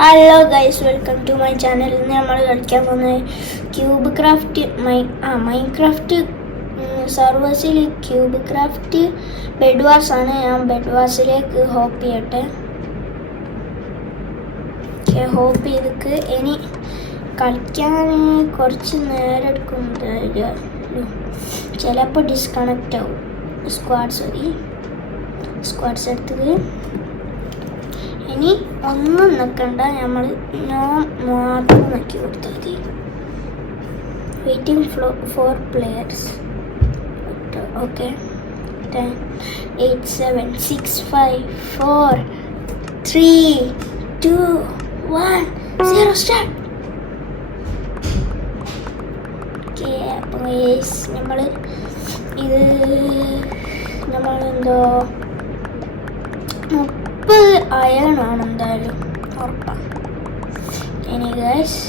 Hello guys, welcome to my channel. ഇന്ന് നമ്മൾ കളിക്കാൻ പോകുന്നത് ക്യൂബ് ക്രാഫ്റ്റ് മൈൻക്രാഫ്റ്റ് സർവേഴ്സിൽ ക്യൂബ് ക്രാഫ്റ്റ് ബെഡ്വാസ് ആണ്. ഞാൻ ബെഡ്വാസിലേക്ക് ഹോപ്പ് ചെയ്യട്ടെ. ഹോപ്പ് ചെയ്തിട്ട് ഇനി കളിക്കാൻ കുറച്ച് നേരം എടുക്കുന്നത്, ചിലപ്പോൾ ഡിസ്കണക്റ്റ് ആവും. സ്ക്വാഡ്സ് എടുത്തത് ഇനി ഒന്നും നിൽക്കണ്ട, നമ്മൾ മാത്രം നോക്കി കൊടുത്താൽ മതി. Waiting for players. Okay, 10 8 7 6 5 4 3 2 1 0 start. Okay, അപ്പോൾ നമ്മളെന്തോ 30 അയണാണ് എന്തായാലും ഉറപ്പാണ്. ഇനി ഗൈസ്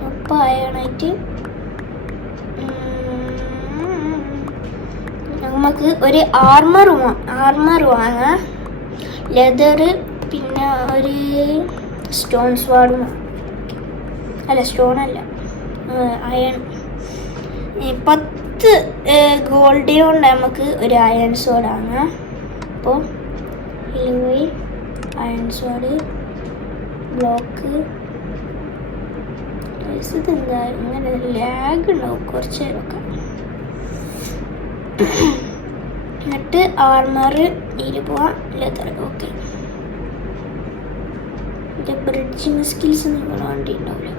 30 അയണായിട്ട് നമുക്ക് ഒരു ആർമർ വാങ്ങാം. ലെതർ, പിന്നെ ഒരു സ്റ്റോൺ സ്വാഡും, അല്ല സ്റ്റോൺ അല്ല, അയൺ. 10 ഗോൾഡ് കൊണ്ട് നമുക്ക് ഒരു അയൺ സ്വാഡ് വാങ്ങാം. അപ്പോൾ അയൺ സ്വാഡ് ബ്ലോക്ക്. ഇതെന്താ ഇങ്ങനെ ലാഗ് ഉണ്ടാവും കുറച്ച് നേരമൊക്കെ. എന്നിട്ട് ആർമർ പോവാം. ലെതർ. ഓക്കെ, എൻ്റെ ബ്രിഡ്ജിങ് സ്കിൽസ് നിങ്ങൾ കണ്ടിട്ടുണ്ടാവില്ല.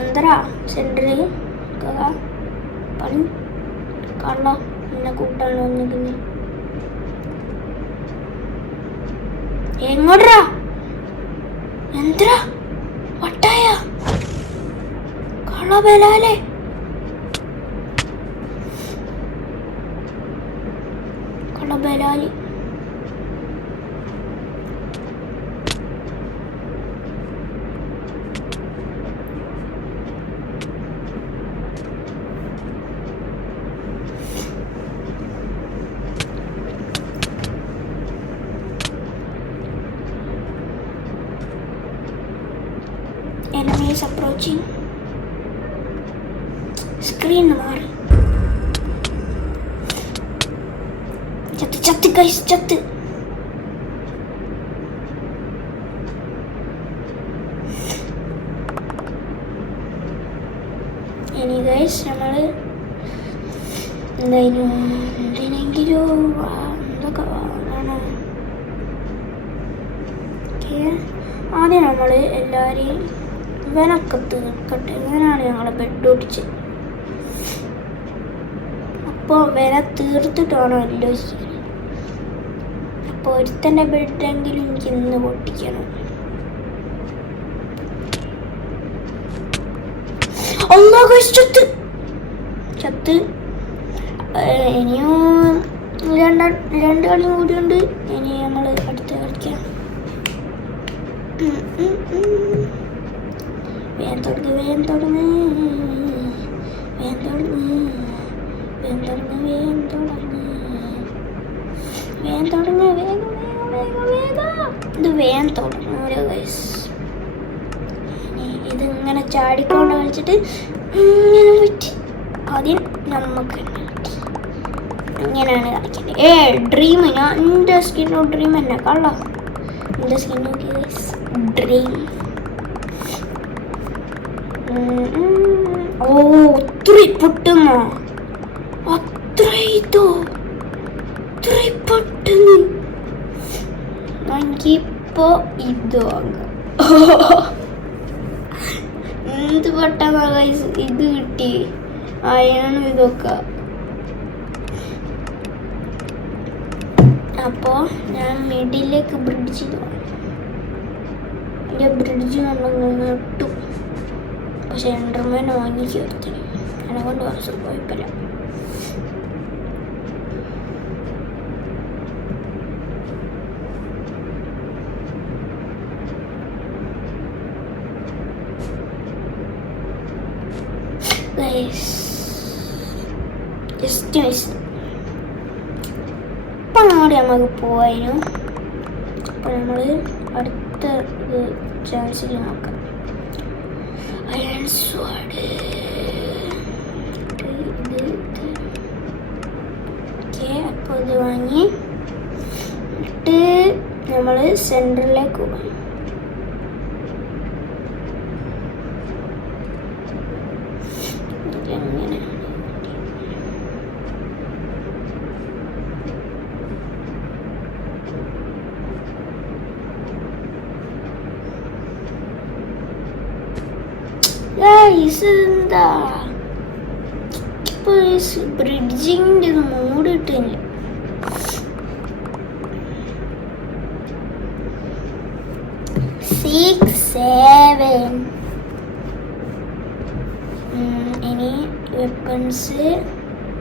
എന്താ സെൻറ്ററിൽ പണി കാണോ? എന്നെ കൂട്ടാണ് വന്നിരിക്കുന്നത്. എങ്ങോട്ടാ? എന്താ വട്ടായ കള്ള ബലാലേ? കള്ള ബലാലി. Enemies approaching. Screen മാറി. ചത്ത് ഗൈസ്, ചത്ത്. ഇനി ഗൈസ് നമ്മൾ എന്തെങ്കിലും എന്തൊക്കെ വാങ്ങണം. ആദ്യം നമ്മൾ എല്ലാവരെയും ഇവനൊക്കെ തീർക്കട്ടെ. ഇവനാണ് ഞങ്ങളെ ബെഡ് ഒട്ടിച്ച്. അപ്പോൾ വില തീർത്തിട്ടാണോ എല്ലോ ചെയ്യുന്നത്. അപ്പോൾ ഒരുത്തൻ്റെ ബെഡെങ്കിലും എനിക്ക് ഇന്ന് പൊട്ടിക്കണം. ചത്ത്. ഇനിയും രണ്ട് കളി കൂടിയുണ്ട്. ഇനി നമ്മൾ അടുത്ത് കളിക്കാം. വേഗം തുടങ്ങ്. ഇത് വേഗം തുടങ്ങൂലോ ഗൈസ്. ഇതിങ്ങനെ ചാടിക്കൊണ്ട് കളിച്ചിട്ട് ഇങ്ങനെ പറ്റി. ആദ്യം നമുക്ക് ഇങ്ങനെയാണ് കളിക്കേണ്ടത്. ഡ്രീം. ഞാൻ എൻ്റെ സ്കിന്നോ ഡ്രീം തന്നെ കള്ള. എൻ്റെ സ്കിൻ നോക്കി ഗൈസ്, ഡ്രീം. ഒത്തിരി പൊട്ടുന്നോ? പൊട്ടുന്നു. എനിക്കിപ്പോ ഇത് വാങ്ങാം. എന്ത് പെട്ടെന്നാ ഗൈസ് ഇത് കിട്ടി. അയാണ് ഇതൊക്കെ. അപ്പോ ഞാൻ മിഡിലേക്ക് ബ്രിഡ്ജ് എൻ്റെ ബ്രിഡ്ജ് ഇട്ടു. പക്ഷെ എൻഡർമാൻ വാങ്ങി ചേർത്തിന്. എന്നെ കൊണ്ട് കുറച്ച് കുഴപ്പമില്ല. Just miss. ഓടി നമുക്ക് പോവായിരുന്നു. അപ്പോൾ നമ്മൾ അടുത്ത ചാൻസിൽ നോക്കാം. Iron sword okay. അപ്പോൾ ഇത് വാങ്ങി ഇട്ട് നമ്മൾ സെൻറ്ററിലേക്ക് പോകാം. അങ്ങനെ എന്താ ബ്രിഡ്ജിൻ്റെ ഇത് മൂടിട്ടില്ല. ഇനി വെപ്പൺസ്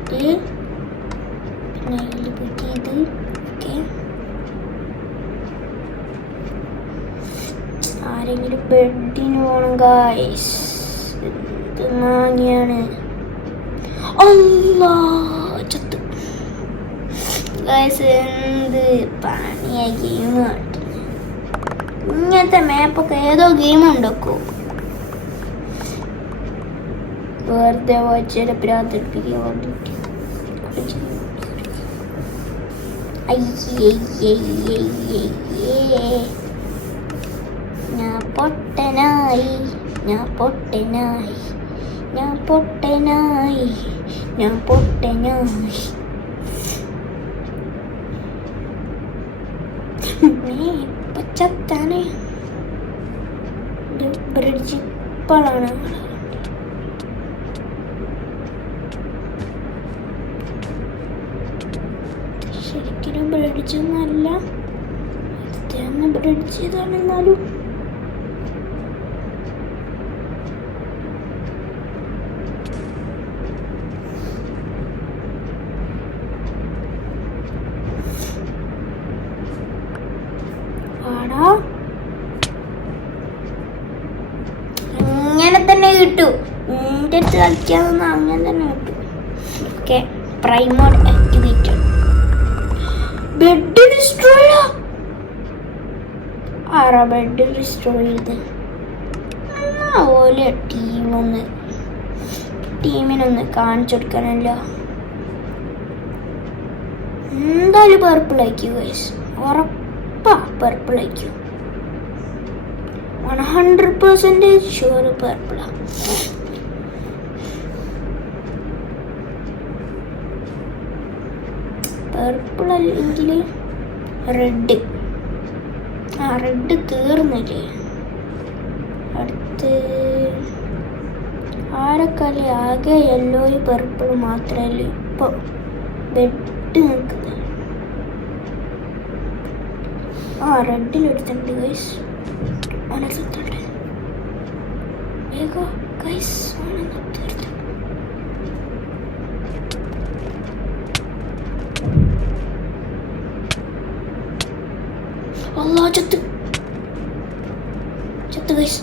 പിന്നെ ഇതിൽ പറ്റിയത് ഓക്കെ. ആരെങ്കിലും ബെഡിന് പോകണം ഗായ്സ്. ഇത് മാങ്ങിയാണ്. ചത്ത് ഗായ്സ്. എന്ത് പണിയാ ഗെയിം കാട്ടുന്നത്. ഇങ്ങനത്തെ മാപ്പൊക്കെ ഏതോ ഗെയിം ഉണ്ടാക്കോ വെറുതെ വായിച്ചാൽ പ്രാർത്ഥിപ്പിക്കാൻ വേണ്ടിയിട്ട്. ഞാൻ പൊട്ടനായി, ഞാൻ പൊട്ടനായി, ഞാൻ പൊട്ടനായി, ഞാൻ പൊട്ടനായി. പച്ചത്താനെ ബ്രിഡ്ജ് ഇപ്പോഴാണ്. ശരിക്കും ബ്രിഡ്ജൊന്നല്ല, ബ്രിഡ്ജ് ഇതാണെന്നാലും അങ്ങനെ തന്നെ കിട്ടും. എൻ്റെ അടുത്ത് കളിക്കാതെ അങ്ങനെ തന്നെ കിട്ടും. Okay. Primer activated. Bed destroy. ആരാ ബെഡ് ഡിസ്ട്രോയ് ചെയ്ത്? ഓലെ ടീമിനൊന്ന് കാണിച്ചു കൊടുക്കാനല്ലോ. എന്തായാലും പർപ്പിൾ ആയിരിക്കും ഗൈസ്. ഉറപ്പാ പർപ്പിൾ ആയിരിക്കും. 100% ഷുവർ പർപ്പിളാ. പർപ്പിൾ അല്ലെങ്കിൽ റെഡ്. റെഡ് തീർന്നില്ലേ? അടുത്ത് ആരൊക്കെ ആകെ യെല്ലോയും പർപ്പിൾ മാത്രമല്ലേ ഇപ്പോൾ ബെഡ് നിൽക്കുന്നത്. റെഡിലെടുത്തിട്ടുണ്ട് ഗൈസ്. മനസ്സിലുണ്ട് വേഗോ ഗൈസ്. അല്ലാ ചത്ത് ഗൈസ്.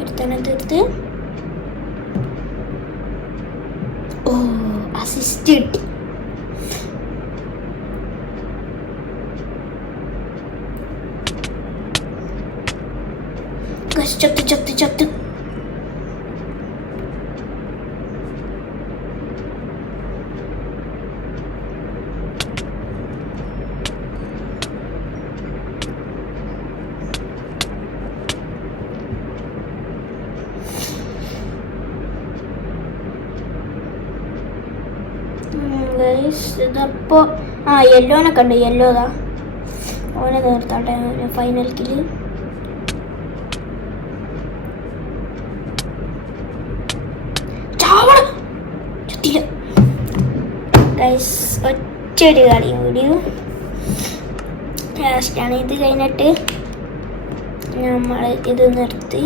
ഒരുത്തനടുത്ത് അസിസ്റ്റ് കിട്ടി. ചത്ത് ഇതപ്പോ യെല്ലോനെ കണ്ടു. യെല്ലോതാ ഓനെ നിർത്താട്ടെ ഫൈനൽ കില്. ഒറ്റൊരു കളി കൂടി ലാസ്റ്റാണ്. ഇത് കഴിഞ്ഞിട്ട് നമ്മൾ ഇത് നിർത്തി.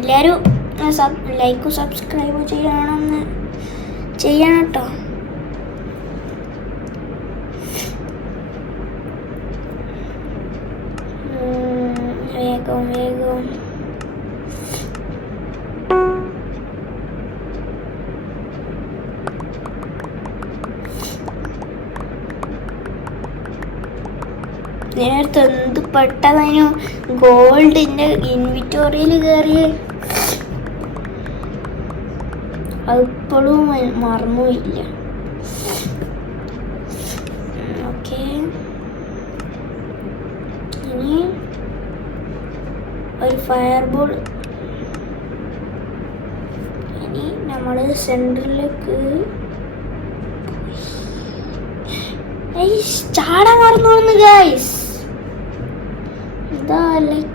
എല്ലാവരും ലൈക്കും സബ്സ്ക്രൈബും ചെയ്യണം കേട്ടോ. വേഗം വേഗം. നേരത്തെ എന്ത് പെട്ടതിനു ഗോൾഡിന്റെ ഇൻവിറ്റോറിയിൽ കയറിയേ, അതിപ്പോഴും മറന്നുമില്ല. ഓക്കെ, ഇനി ഒരു ഫയർബോൾ. ഇനി നമ്മൾ സെൻറ്ററിലേക്ക് ചാടാൻ മറന്നു ഗൈസ്. ഇതാ ലക്ക.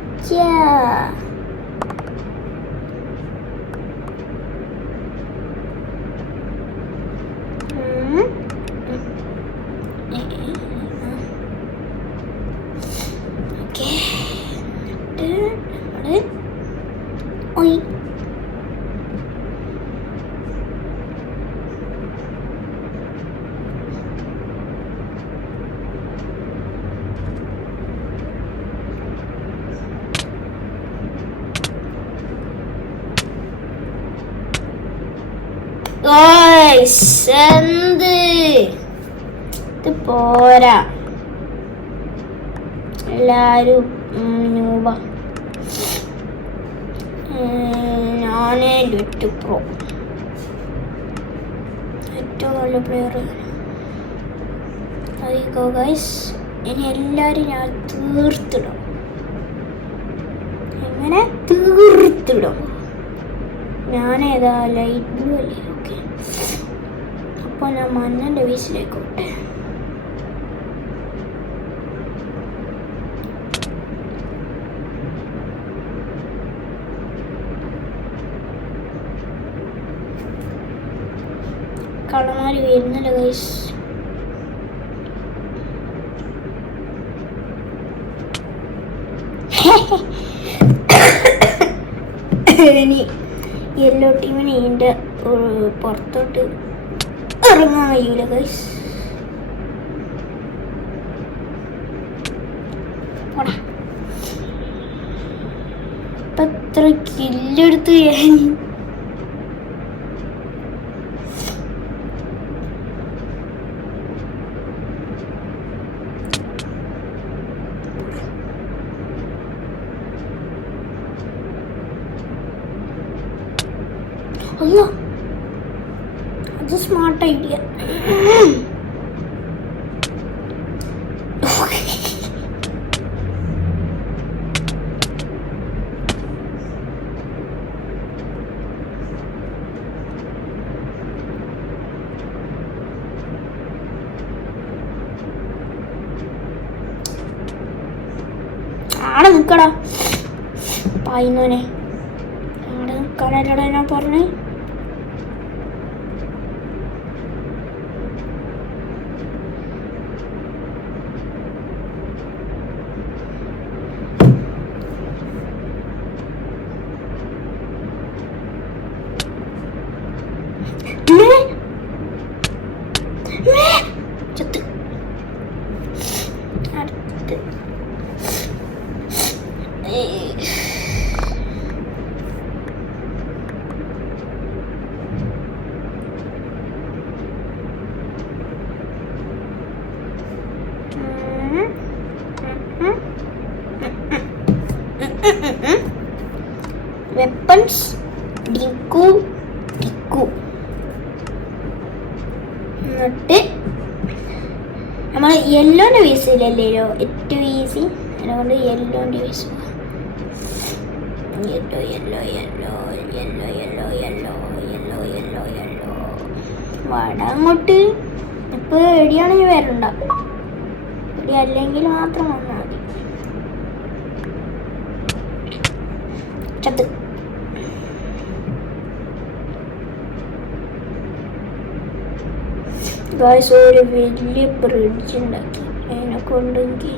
എന്ത് ഇത് പോരാ, എല്ലാരും നൂബ. ഞാനേ പ്രോ, ഏറ്റവും നല്ല പ്ലെയർ. അയ്യോ ഗൈസ്, ഇനി എല്ലാരും ഞാൻ തീർത്തിടും. എങ്ങനെ തീർത്തിടും? ഞാനേതാ ലൈറ്റ് ബ്ലൂ അല്ലേ? ഓക്കെ, അപ്പോൾ ഞാൻ മഞ്ഞൻ്റെ വീസിലേക്ക് വിട്ടെ. കളമാരി വരുന്നില്ല ഗൈസ്. ഇനി യെല്ലോ ടീമിന് ഇതിൻ്റെ പുറത്തോട്ട് ഇറങ്ങാൻ കഴിയൂല ഗൈസ്. ഇപ്പം എത്ര കില്ലെടുത്ത് ഞാൻ. അയ്യോ, അത് സ്മാർട്ട് ഐഡിയ. ആടെ നിൽക്കടാ പായിന്നോനെ, ആടെ നിൽക്കാനല്ലടാ ഞാൻ പറഞ്ഞേ. വെപ്പൺസ് ഡിക്കു ഡിക്കു. എന്നിട്ട് നമ്മൾ യെല്ലോൻ്റെ വേസിലല്ലോ ഏറ്റവും ഈസി, അതുകൊണ്ട് യെല്ലോൻ്റെ വേസ്. Yellow yellow yellow yellow yellow yellow yellow yellow yellow. വട അങ്ങോട്ട്. ഇപ്പോൾ എടിയാണെങ്കിൽ വരണ്ട, എടി അല്ലെങ്കിൽ മാത്രം വന്നാൽ മതി. ചത്ത്. ഗായ്സ്, ഒരു വലിയ ബ്രിഡ്ജ് ഉണ്ടാക്കി അതിനെ കൊണ്ടെങ്കിൽ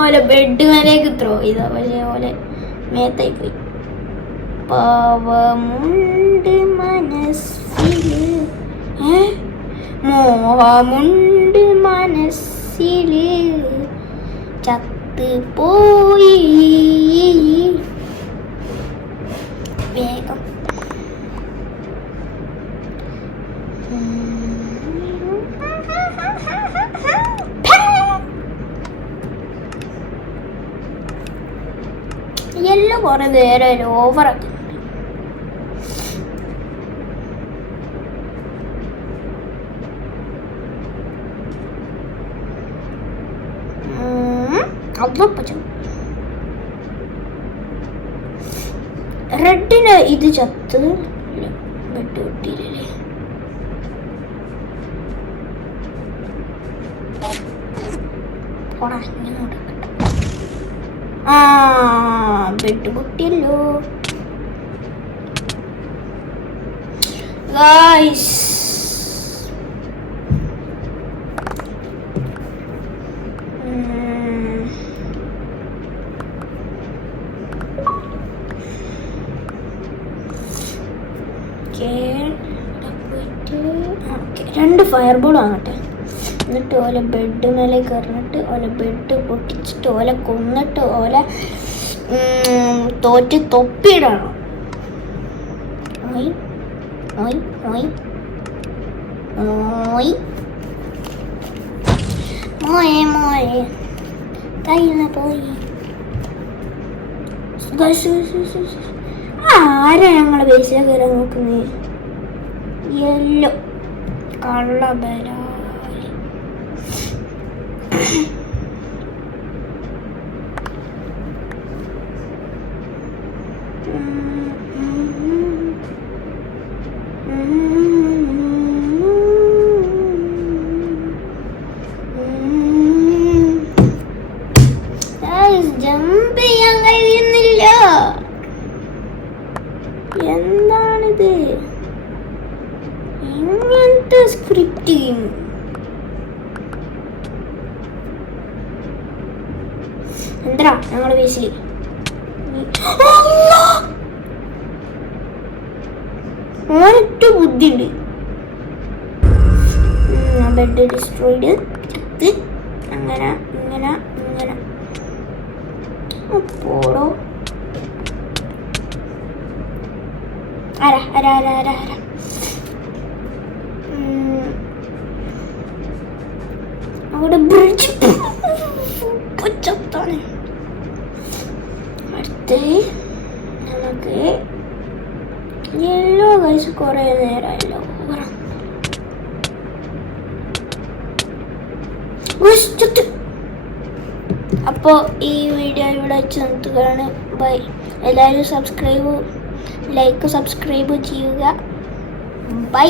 ഓലെ ബെഡ് മേലേക്ക് ത്രോ ചെയ്താ, പക്ഷേ ഓലെ മേത്തായി പോയി. പാവമുണ്ട് മനസ്സില്, മോഹമുണ്ട് മനസ്സില്, ചത്തുപോയി. വേഗം എല്ലാം കുറെ നേരം ഓവറാക്കി. റെഡിന് ഇത് ചത്ത് ബെഡ് കിട്ടിയില്ലേ? ആ ബെഡ് പൊട്ടിയല്ലോ ഗായ്സ്. രണ്ട് ഫയർ ബോൾ ആകട്ടെ. എന്നിട്ട് ഓല ബെഡ് മേലെ കയറിട്ട് ഓല ബെഡ് പൊട്ടിച്ചിട്ട് ഓല കൊന്നിട്ട് ഓല തോറ്റ് തൊപ്പിയിടണം. ഓയ് ഓയ് ഓയ് ഓയ് മോയെ മോയെ കയ്യിൽ പോയി. ആരാ ഞങ്ങളെ ബേസിലെ കയറാൻ നോക്കുന്നത്? യെല്ലോ കള്ളബല. ജമ്പ് ചെയ്യാൻ കഴിയുന്നില്ല. എന്താണിത്? ഇങ്ങനത്തെ സ്ക്രിപ്റ്റ് എന്താ ഞങ്ങളെ ബേസിൽ ഒരൊറ്റ ബുദ്ധിയുണ്ട്. ബെഡ് ഡിസ്ട്രോയിഡ് ചത്ത് അങ്ങനെ ഇങ്ങനെ ഇങ്ങനെ പോടോ. അവിടെ ബ്രിഡ്ജ് ചത്താണ്. അടുത്ത് നമുക്ക് യെല്ലോ ഗൈസ് കുറേ നേരമല്ലോ. അപ്പോൾ ഈ വീഡിയോ ഇവിടെ വെച്ച് നിർത്തുകയാണ്. ബൈ. എല്ലാവരും സബ്സ്ക്രൈബ് ചെയ്യുക. ബൈ.